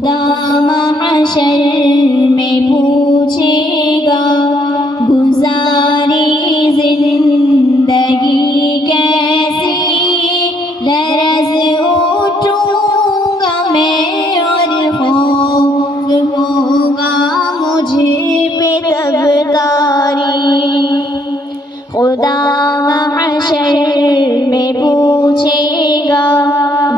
खुदा महशर में पूछेगा गुजारी जिंदगी कैसी, लरज़ उठूंगा मैं और खौफ होगा मुझे पे तब तारी। खुदा महशर में पूछेगा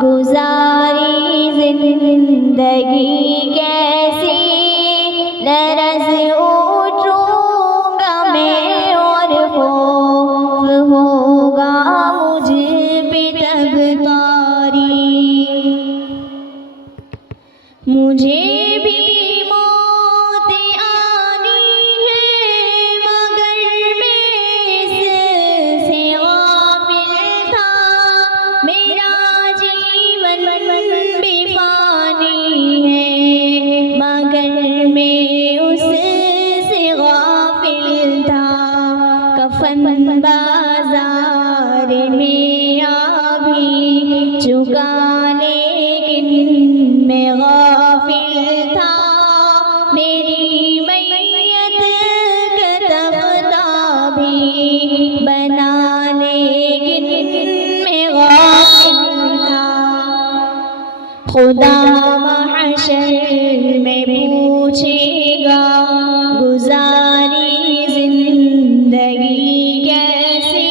गुजारी जिंदगी कैसी, लरज़ उठूंगा मैं और खौफ होगा मुझे पे तब तारी। मुझे भी मौत आनी है मगर मैं इससे गाफिल था, मेरा जीवन बेफानी है मगर मैं उससे गाफिल था। कफन बाजार में आ भी चुका लेकिन मैं गाफिल था, मेरी मैयत का तख्ता भी बना लेकिन मैं गाफिल था। खुदा महशर में पूछेगा गुजारी जिंदगी कैसी,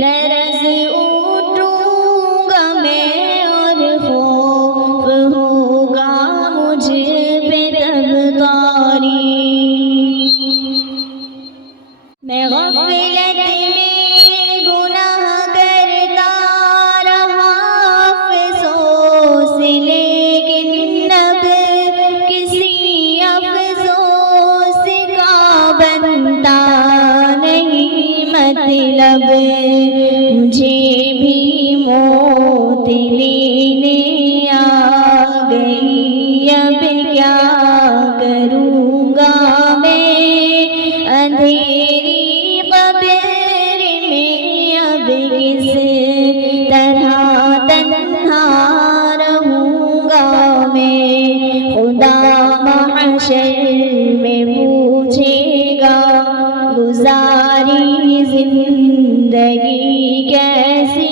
लरज़ उठूंगा मैं और खौफ होगा मुझे पे तब तारी। मैं गफ़लत में गुनाह करता रहा अफ़सोस, लेकिन अब किसी अफ़सोस का बनता नहीं मतलब। मुझे भी मौत लेने आ गई, अब क्या करूँगा मैं अंधेरी कब्र में, अब किस तरह तन्हा रहूँगा मैं। खुदा महशर में पूछेगा गुजारी जिंदगी कैसी,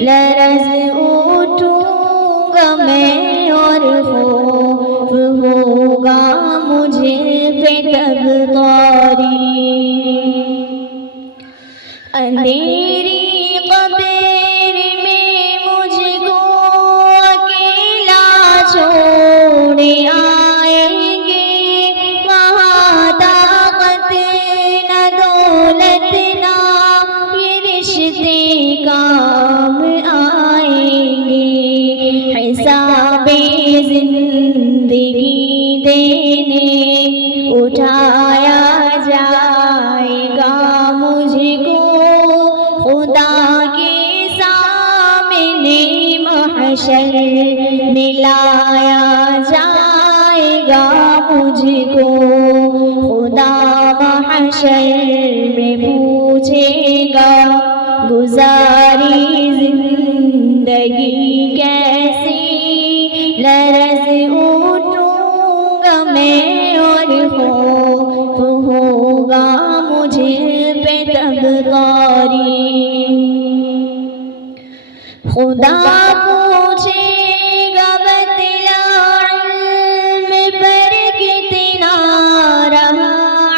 लरज़ उठूंगा मैं और खौफ होगा मुझे पे तब तारी। अंधेरी कब्र में मुझको अकेला छोड़ आएंगे, वहाँ ताकत न दौलत ना ये रिश्ते काम आएंगे। हिसाबे जिंदगी देने उठाया जाएगा मुझको, खुदा के सामने महशर मिलाया जाएगा मुझको। खुदा महशर में पूछेगा गुजारी जिंदगी कैसी, लरज़ उठूंगा मैं और खौफ होगा मुझे पे तब तारी। खुदा पूछेगा बतला इल्म पर कितना रहा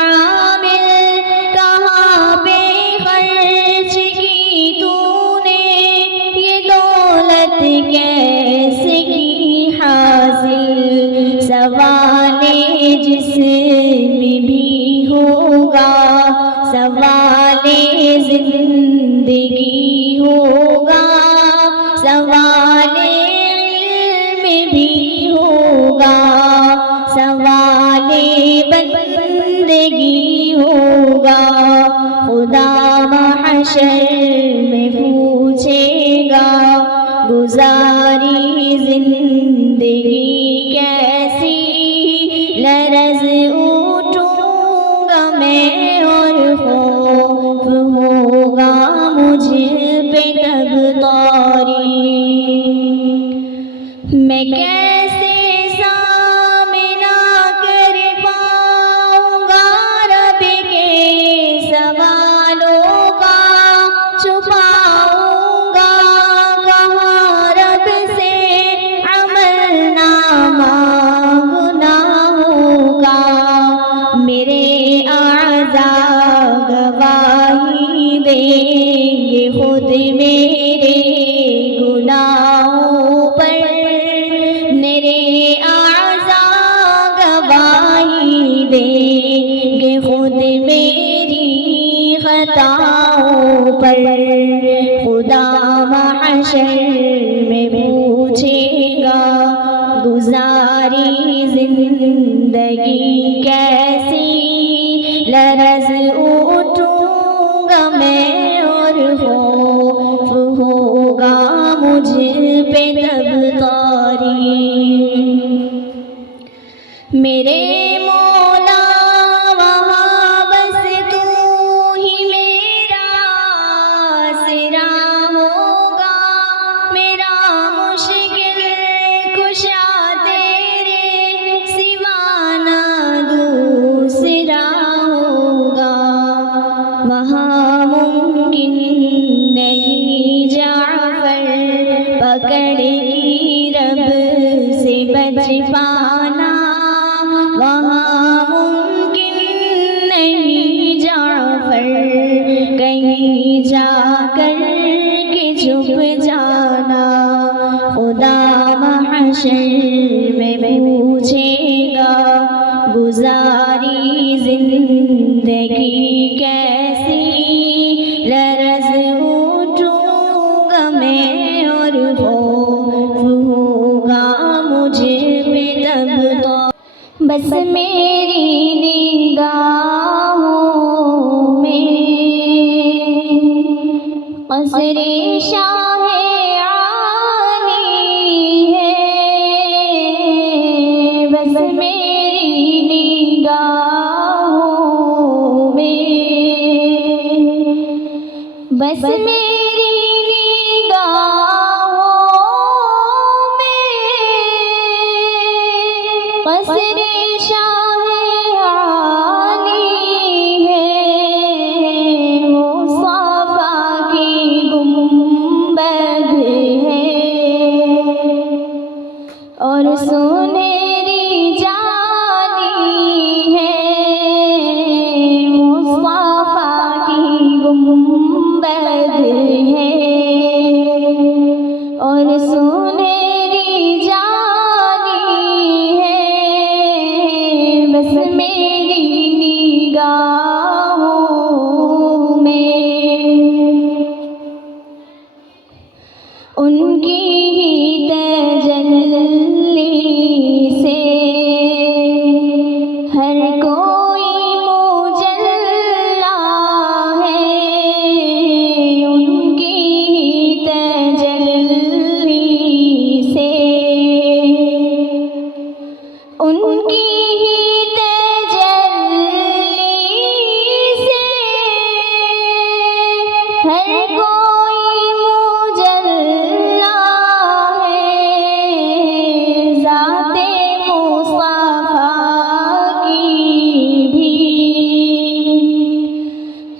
आमिल, कहाँ पे खर्च की तूने ये दौलत कैसे की हासिल। सवाले जिस्म भी होगा, सवाले जिंदगी होगा, सवाल खुदा महशर में पूछेगा गुजारी जिंदगी कैसी, लरज़ उठूंगा मैं और खौफ होगा मुझ पे तब तारी। मेरे मौला वहाँ बस तू ही मेरा आसरा होगा, मेरा मुश्किल कुशा तेरे सिवा ना दूसरा होगा। वहाँ मुमकिन नहीं जाफर पकड़ की रब से बच पाना, वहाँ मुमकिन नहीं जाफर कहीं जाकर के छुप जाना। खुदा महशर में पूछेगा गुजारी जिंदगी कैसी, लरज़ उठूंगा मैं और खौफ होगा मुझे पे तब तो। बस मेरी निगाहों में क़स्रे शाह आनी है, बस मेरी निगाहों में, बस मेरी निगाहों में क़स्रे शाह आनी है। वो साफा की गुंबद है और सुनहरी जानी है। वो साफा की गुंबद है और सुनहरी जानी है। बस मेरी निगाहों में उनकी ही तजल्ली से हर कोई मुजल्ला है। उनकी ही तजल्ली से, उनकी ही तजल्ली से हर कोई मुजल्ला है। ज़ाते मुस्तफ़ा की भी,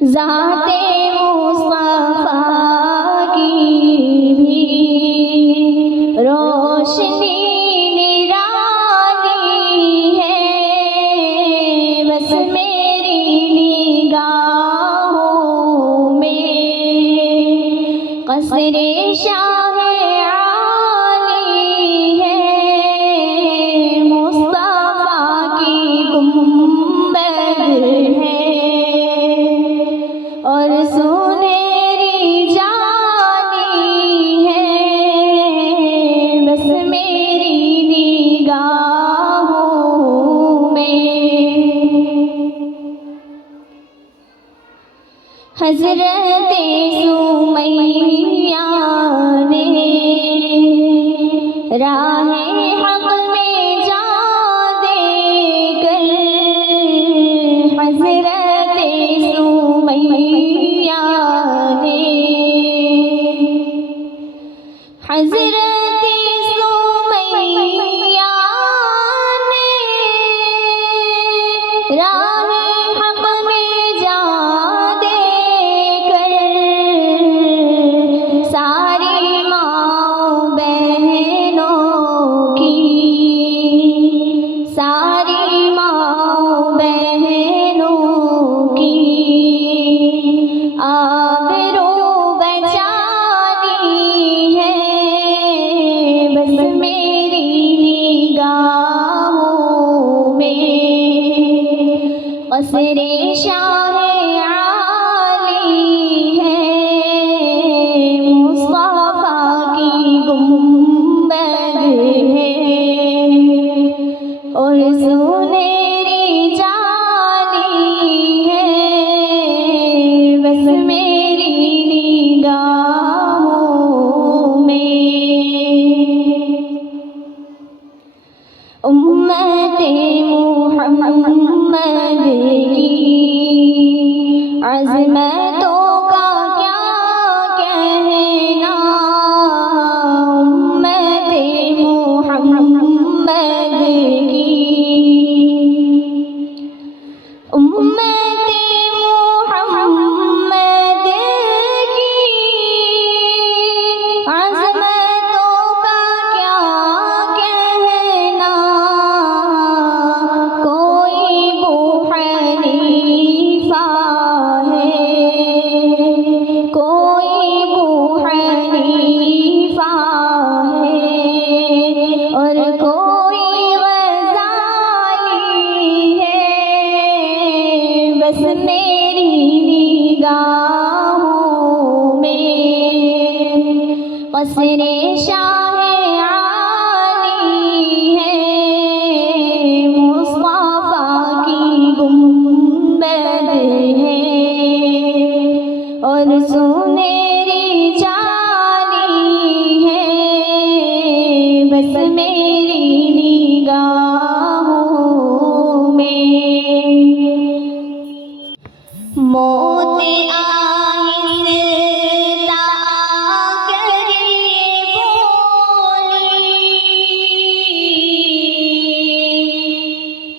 ज़ाते मुस्तफ़ा की भी रोशनी निरानी है। बस मेरी निगाहों में क़स्रे शाह आनी है। मुस्तफ़ा की गुंबद है और सुनहरी जानी है। बस मेरी निगाहों में हज़रते सुमैया ने राहे हक़ में जा देकर, हज़रते सुमैया ने, हज़रते सुमैया ने राहे हक़ में जा देकर सारी माँ बहनों की, सारी माँ बहनों की आबरू बचानी है। बस मेरी निगाहों में क़स्रे शाह आली है। उम्मते मुहम्मद की अज़मतों का क्या कहना। उम्मते मुहम्मद की उम्मते मुहम्मद की अज़मतों का क्या कहना। कोई अबू हनीफा है, कोई अबू हनीफा है, और कोई गज़ाली है। बस मेरी निगाहों में क़स्रे शाह आली है। मुस्तफ़ा की गुंबद है और सुनहरी जाली है। बस मेरी निगाहों में मौत आहिस्ता आकर ये बोली,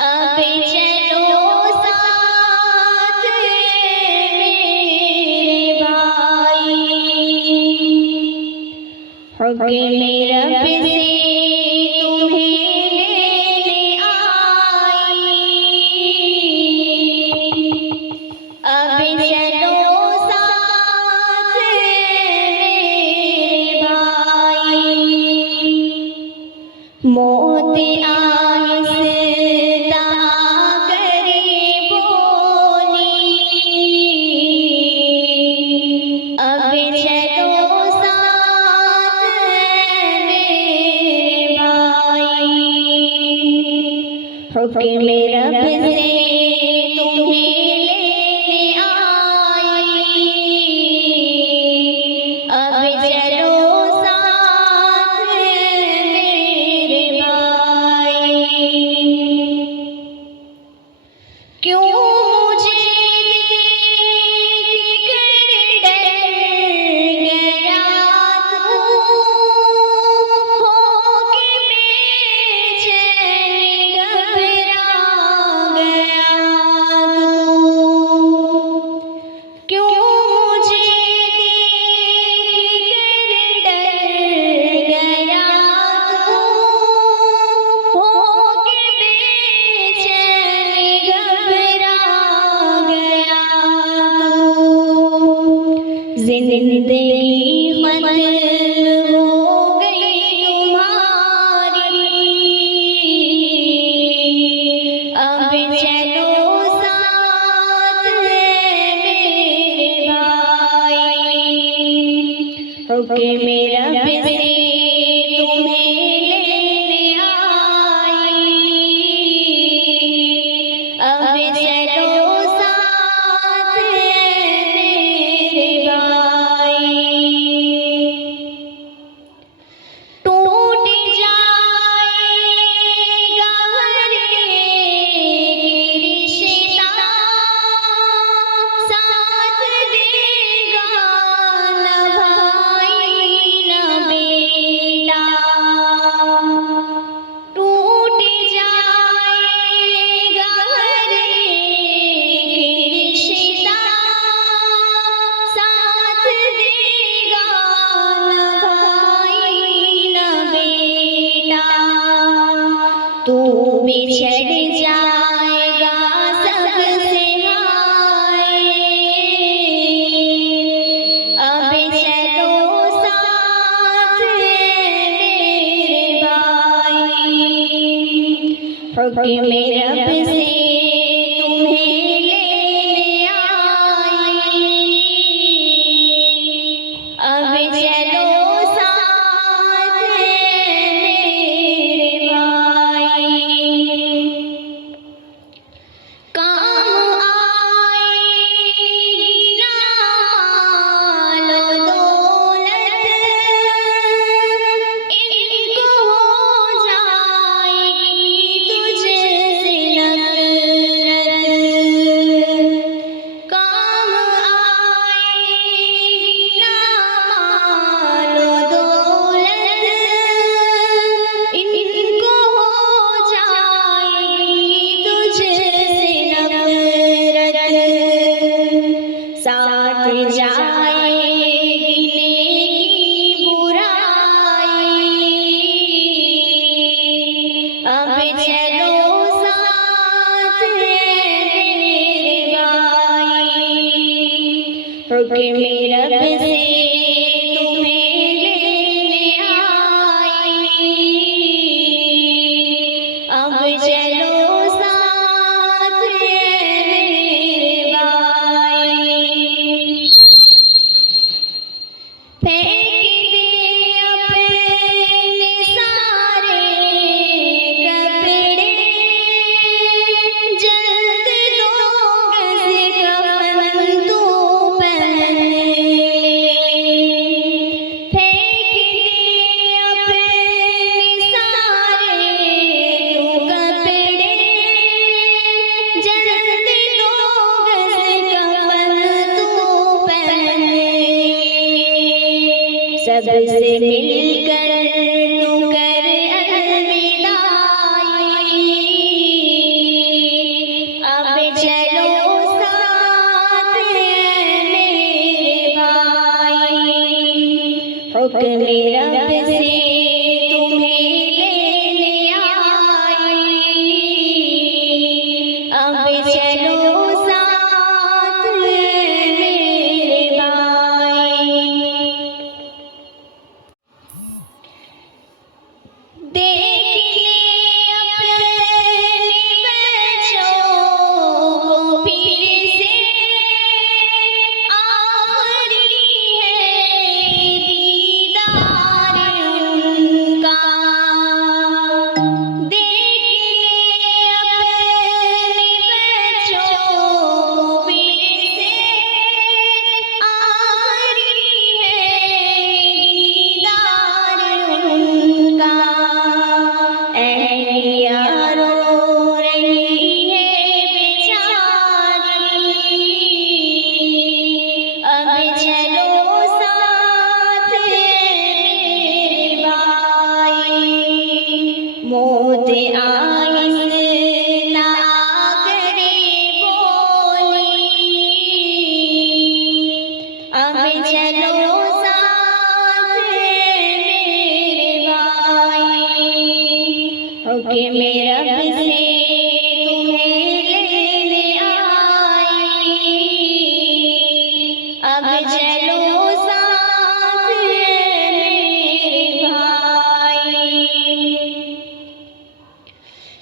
अब चलो साथ मेरे भाई। हुक्म रब से तुम्हें लेने आई, अब चलो साथ मेरे भाई। मौत आहिस्ता आकर ये बोली, अब चलो साथ मेरे भाई। हुक्म रब से तुम्हें लेने आई, अब चलो साथ मेरे भाई। क्यों मुझे देख कर डर गया तू, हो के बेचैन घबरा गया तू। क्यों मुझे देख कर डर गया तू, हो के बेचैन घबरा गया तू। जिंदगी खत्म हो गई तुम्हारी, अब चलो साथ मेरे भाई। हुक्म रब से तुम्हें लेने आई, अब चलो साथ मेरे भाई। टूट जाएगा हर एक रिश्ता, साथ देगा न भाई न बेटा। टूट जाएगा हर एक रिश्ता, साथ देगा न भाई न बेटा। तू बिछड़ जाएगा सबसे हाय, अब चलो साथ मेरे भाई। हुक्म रब से तुम्हें लेने आई, अब चलो साथ मेरे भाई। काम आएगी ना मालो दौलत, इनको हो जाएगी चलो साथ मेरे भाई, हुक्म रब से तुम्हें लेने आई, अब चलो साथ मेरे भाई। फेंक दे अपने सारे कपड़े, जल्द लोग से कफन तू पहन ले। फेंक दे अपने सारे तू कपड़े, जल्द लोग से कफन तू पहन ले। सबसे मिलकर तू कर अलविदाई, अब चलो साथ मेरे भाई, हुक्म रब से तुम्हें लेने आई, अब चलो साथ मेरे भाई। देख ले अपने बच्चों को फिर से, आखिरी है दीदार उनका। देख ले अपने बच्चों को फिर से, आखिरी है दीदार उनका। अहलिया रो रही है बेचारी, अब चलो साथ मेरे भाई। मौत आहिस्ता करे बोली, अब चलो साथ मेरे भाई, हुक्म रब से तुम्हें लेने आई, अब चलो साथ मेरे भाई।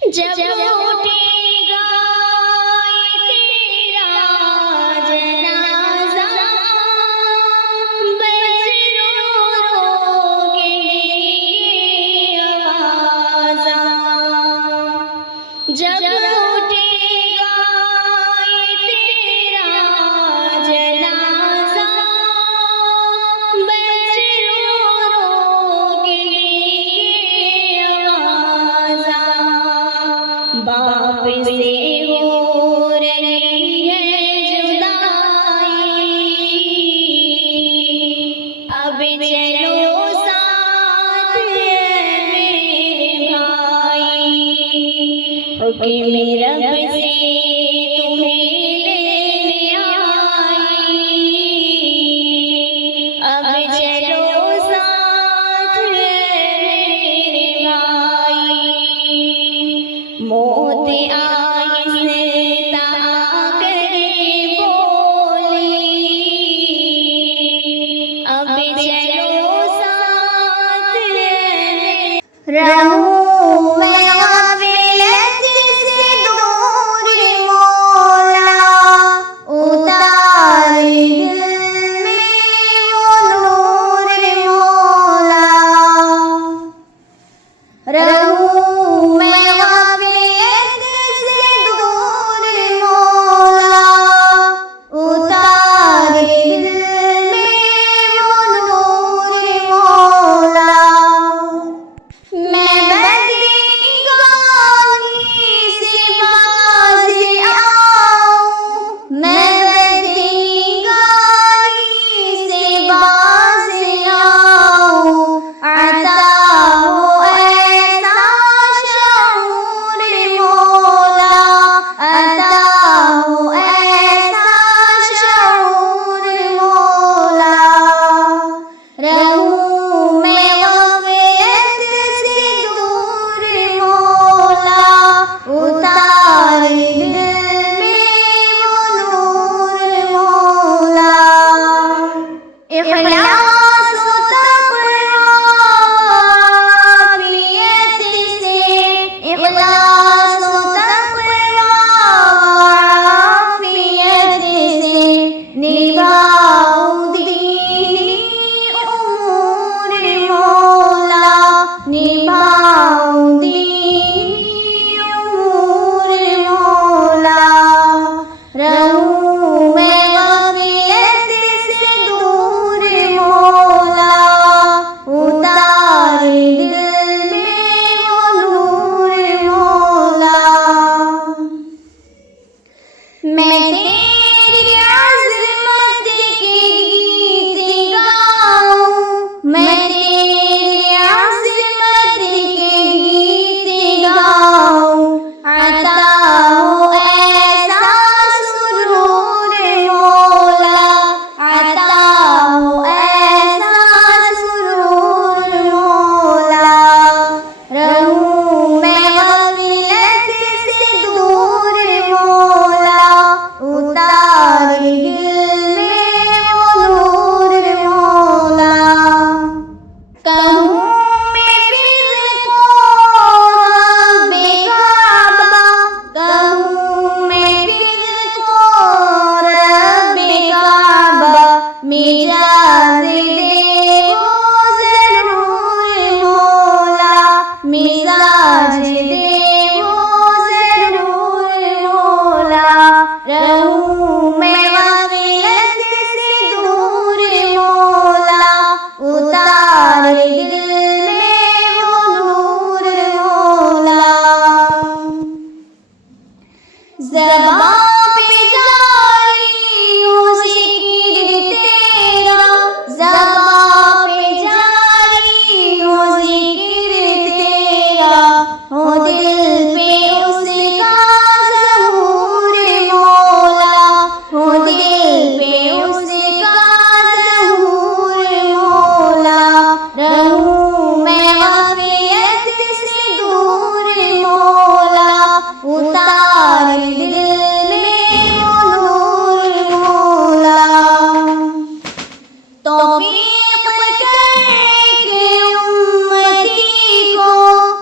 जब उठेगा तेरा जनाजा, बस रो रो के लिए आवाज़ा। जब उठेगा तेरा जनाजा, बस रो रो के लिए आवाज़ा। बाप से हो रही है जुदाई, अब चलो साथ मेरे भाई, हुक्म रब से तुम्हें लेने आई, अब चलो साथ मेरे भाई। मौत आहिस्ता करे बोली, अब चलो साथ रहूं मैं गाफिलत से दूर मौला, उतार दिल में वो नूर मौला। रहूं मैं गाफिलत से ज़बां पे जारी हो ज़िक्र तेरा, ज़बां पे जारी हो ज़िक्र तेरा, हो दिल पे उसका ज़हूर मौला, हो दिल पे उसका ज़हूर मौला। रहूं मैं ग़फ़लत से दूर मौला, उतार दिल में वो नूर मौला। तौफ़ीक़ कर के उम्मती को,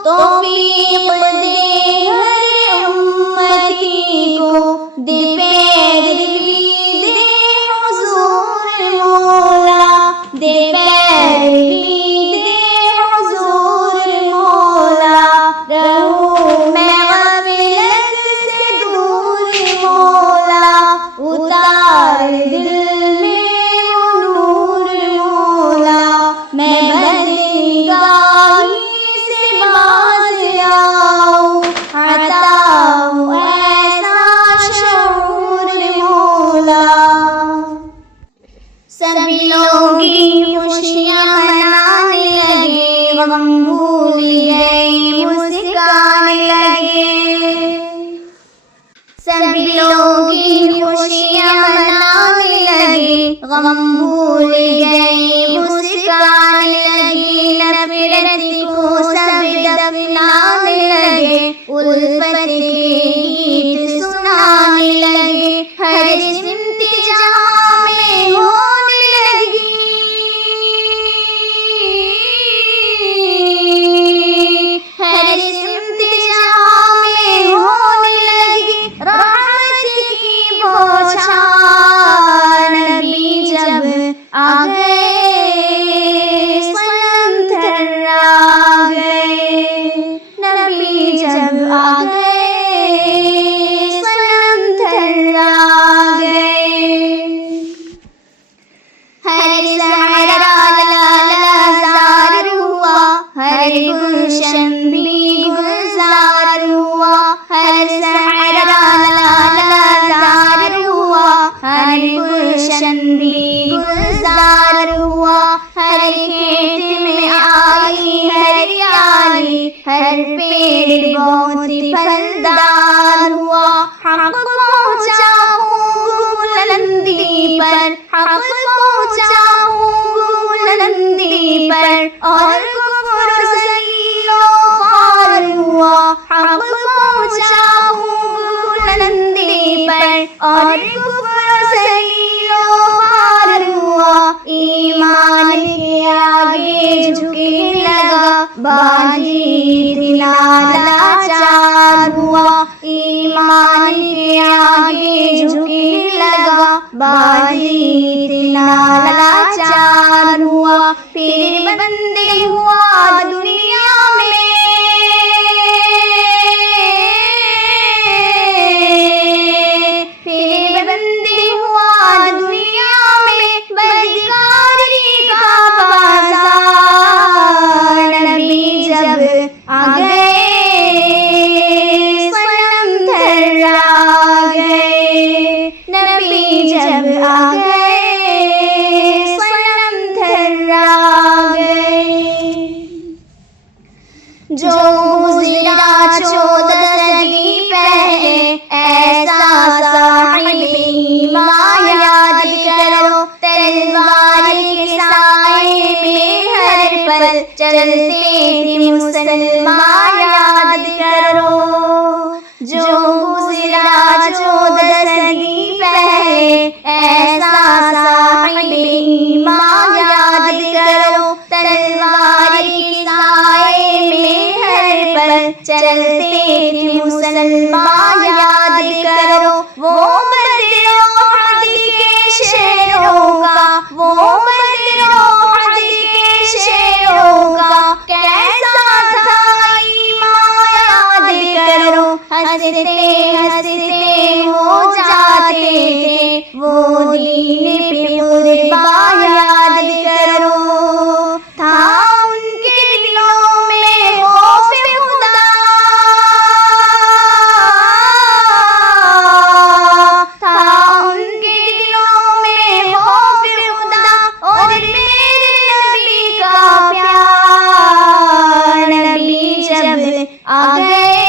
तौफ़ीक़ दे हर उम्मती को, दे पैरवी दे हुज़ूर मौला, दे पैरवी दे हुज़ूर मौला। रहूं मैं ग़फ़लत से दूर मौला, उतार दिल में वो नूर मौला। मैं बदनिगाही से बाज़ आऊं, अता हो ऐसा शऊर मौला। सभी लोग खुशियाँ मनाने लगे, गम भूल गए मुस्काने लगे। सभी लोग खुशियाँ मनाने लगे, गम भूल गए मुस्काने लगे। नफ़रत को सब दफनाने लगे, उल्फत के गीत सुनाने लगे। हर सिमत जहाँ में होने लगी, हर सिमत जहाँ में होने लगी। रहमत की बौछार नबी जब आ गए, सनम थर्रा गए। नबी जब आ गए, सनम थर्रा गए। हर सहरा लाजार हुआ, हर गुलशन भी गुलजार हुआ। हर सहरा लाजार हुआ, हर गुलशन भी गुलजार हुआ। हर खेत में आई हरियाली, हर पेड़ बहुत फलदार हुआ। हक़ पहुँचा हूँ बुलंदी पर, हक़ पहुँचा हूँ बुलंदी पर, और कुफ्र ज़लीलो ख़ार हुआ। हक़ पहुँचा हूँ बुलंदी पर, और कुफ्र ज़लीलो ख़ार हुआ। ईमान के आगे झुकने लगा, बाजी इतना लाचार हुआ। ईमान के आगे झुकने लगा, बाजी इतना लाचार हुआ। फिर बंदे हुआ दुनिया में, फिर बंदे हुआ दुनिया में, बदकारी का बाज़ार। नबी जब आ गए, सनम थर्रा गए। नबी जब आ गए, सनम थर्रा गए। जो गुज़रा 14 सदी पहले, ऐसा साहिब ईमान याद करो। तलवार के साए में हर पल चलते थे मुसलमान याद करो। जो गुज़रा 14 सदी पहले, ऐसा साहिब ईमान याद करो। तलवार के साए में हर पल चलते थे मुसलमान याद करो। वो बदरो हद के शेरों का, वो बदरो हद के शेरों का, कैसा था ईमान याद करो। हंसते हंसते हो जाते थे, वो दीन पे कुर्बान याद करो। था उनके दिलों में खौफ खुदा, आ गए